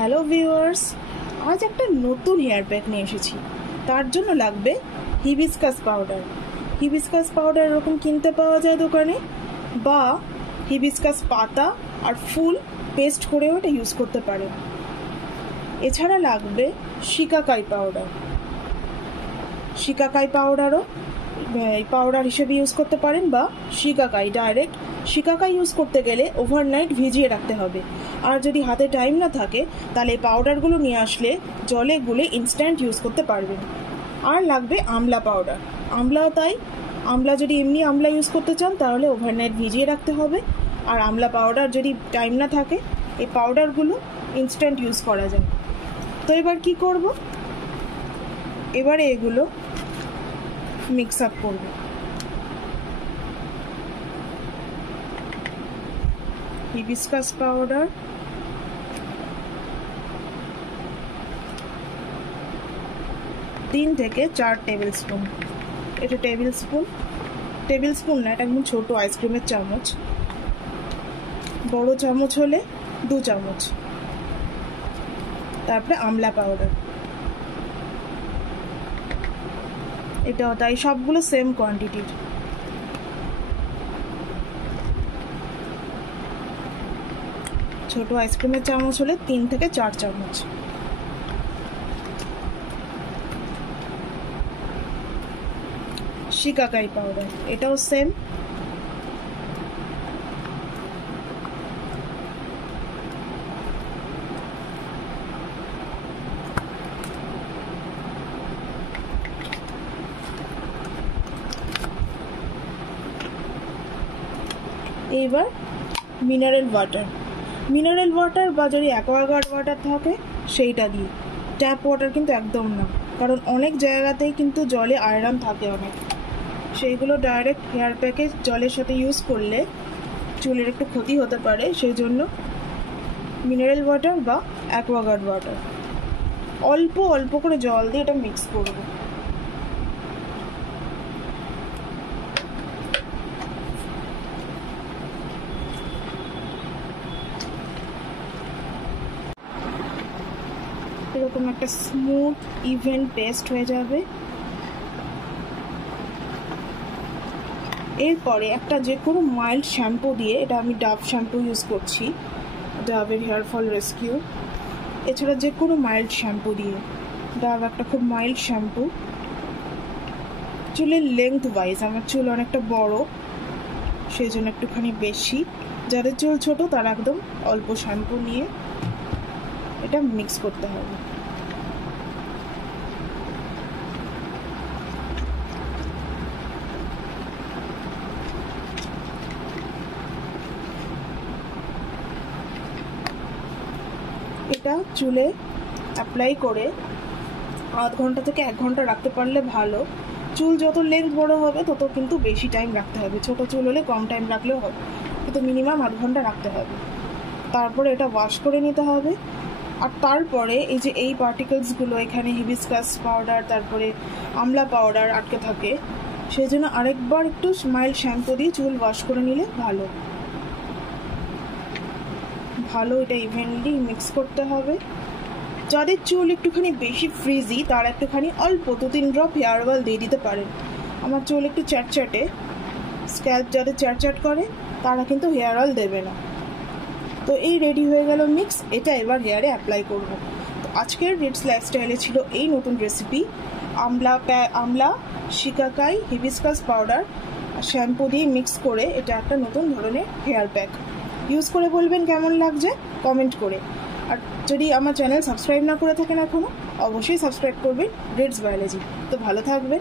Hello viewers, আজ একটা নতুন হেয়ার প্যাক নিয়ে এসেছি। তার জন্য লাগবে হিবিস্কাস পাউডার। হিবিস্কাস পাউডার এরকম কিনতে পাওয়া যায় দোকানে, বা হিবিস্কাস পাতা আর ফুল পেস্ট করেও এটা ইউজ করতে পারে। এছাড়া লাগবে শিকাকাই পাউডার। শিকাকাই পাউডারও পাউডার হিসেবে ইউজ করতে পারেন, বা শিকাকাই ডাইরেক্ট। শিকাকাই ইউজ করতে গেলে ওভারনাইট ভিজিয়ে রাখতে হবে। আর যদি হাতে টাইম না থাকে তাহলে এই পাউডারগুলো নিয়ে আসলে জলে গুলে ইনস্ট্যান্ট ইউজ করতে পারবেন। আর লাগবে আমলা পাউডার। আমলাও তাই। আমলা যদি এমনি আমলা ইউজ করতে চান তাহলে ওভারনাইট ভিজিয়ে রাখতে হবে। আর আমলা পাউডার যদি টাইম না থাকে, এই পাউডারগুলো ইনস্ট্যান্ট ইউজ করা যায়। তো এবার কি করব? এবারে এগুলো মিক্স আপ করব। হিবিস্কাস পাউডার, 3 থেকে 4 টেবিল স্পুন। এটা টেবিল স্পুন না, এটা একদম ছোট আইসক্রিমের চামচ। বড় চামচ হলে 2 চামচ। তারপরে আমলা পাউডার, এটাও তাই, সবগুলো সেম কোয়ান্টিটির। ছোট আইসক্রিমের চামচ হলে 3 থেকে 4 চামচ। শিকাকাই পাউডার, এটাও সেম। এইবার মিনারেল ওয়াটার বা যদি অ্যাকোয়াগার্ড ওয়াটার থাকে সেইটা দিই। ট্যাপ ওয়াটার কিন্তু একদম না, কারণ অনেক জায়গাতেই কিন্তু জলে আয়রন থাকে অনেক। সেইগুলো ডাইরেক্ট হেয়ার প্যাকে জলের সাথে ইউজ করলে চুলের একটু ক্ষতি হতে পারে। সেই জন্য মিনারেল ওয়াটার বা অ্যাকোয়াগার্ড ওয়াটার অল্প অল্প করে জল দিয়ে এটা মিক্স করবো। এরকম একটা স্মুথ ইভেন পেস্ট হয়ে যাবে। এরপরে একটা যে কোনো মাইল্ড শ্যাম্পু দিয়ে, এটা আমি ডাভ শ্যাম্পু ইউজ করছি, ডাভের হেয়ার ফল রেস্কিউ। এছাড়া যে কোনো মাইল্ড শ্যাম্পু দিয়ে, ডাভ একটা খুব মাইল্ড শ্যাম্পু। চুলের লেন্থ ওয়াইজ আমার চুল অনেকটা বড়, সেই জন্য একটুখানি বেশি। যাদের চুল ছোট তারা একদম অল্প শ্যাম্পু নিয়ে এটা মিক্স করতে হবে। এটা চুলে অ্যাপ্লাই করে আধ ঘন্টা থেকে 1 ঘন্টা রাখতে পারলে ভালো। চুল যত লেন্থ বড় হবে তত কিন্তু বেশি টাইম রাখতে হবে। ছোট চুল হলে কম টাইম রাখলেও হবে, কিন্তু মিনিমাম আধ ঘন্টা রাখতে হবে। তারপরে এটা ওয়াশ করে নিতে হবে। আর তারপরে এই যে এই পার্টিকেলসগুলো এখানে হিবিস্কাস পাউডার তারপরে আমলা পাউডার আটকে থাকে, সেই জন্য আরেকবার একটু মাইল্ড শ্যাম্পু দিয়ে চুল ওয়াশ করে নিলে ভালো। এটা ইভেনলি মিক্স করতে হবে। যাদের চুল একটুখানি বেশি ফ্রিজি তারা একটুখানি অল্প 2-3 ড্রপ হেয়ার অয়েল দিয়ে দিতে পারেন। আমার চুল একটু চ্যাটচ্যাটে, স্ক্যাল্প যাদের চ্যাটচ্যাট করে তারা কিন্তু হেয়ার অয়েল দেবে না। তো এই রেডি হয়ে গেল মিক্স। এটা এবার হেয়ারে অ্যাপ্লাই করব। তো আজকের রিডস লাইফস্টাইলে ছিল এই নতুন রেসিপি, আমলা শিকাকাই হিবিস্কাস পাউডার শ্যাম্পু দিয়ে মিক্স করে এটা একটা নতুন ধরনের হেয়ার প্যাক। ইউজ করে বলবেন কেমন লাগছে কমেন্ট করে। আর যদি আমার চ্যানেল সাবস্ক্রাইব না করে থাকেন এখনও, অবশ্যই সাবস্ক্রাইব করবেন রিডস বায়োলজি। তো ভালো থাকবেন।